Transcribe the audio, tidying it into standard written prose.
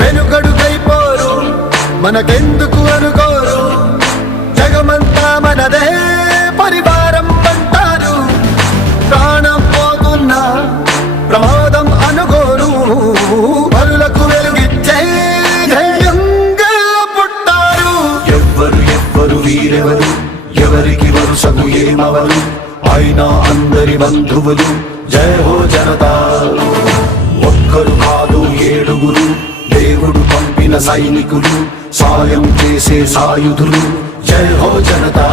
వెనుకడుకైపోరు మనకెందుకు అనుకోరు, జగమంతా మనదే పరివారం అంటారు. ప్రాణం పోతున్నా ప్రమాదం అనుకోరు, పరులకు వెలుగిచ్చే ధైర్యంగా పుట్టారు. ఎవ్వరు వీరెవరు, ఎవరికి వరుసకు ఏమవరు, అయినా అందరి బంధువులు. జయ హో జనతా. ఒక్కరు కాదు ఏడుగురు, దేవుడు పంపిన సైనికులు, సాయం చేసే సాయుధులు. జయ హో జనతా.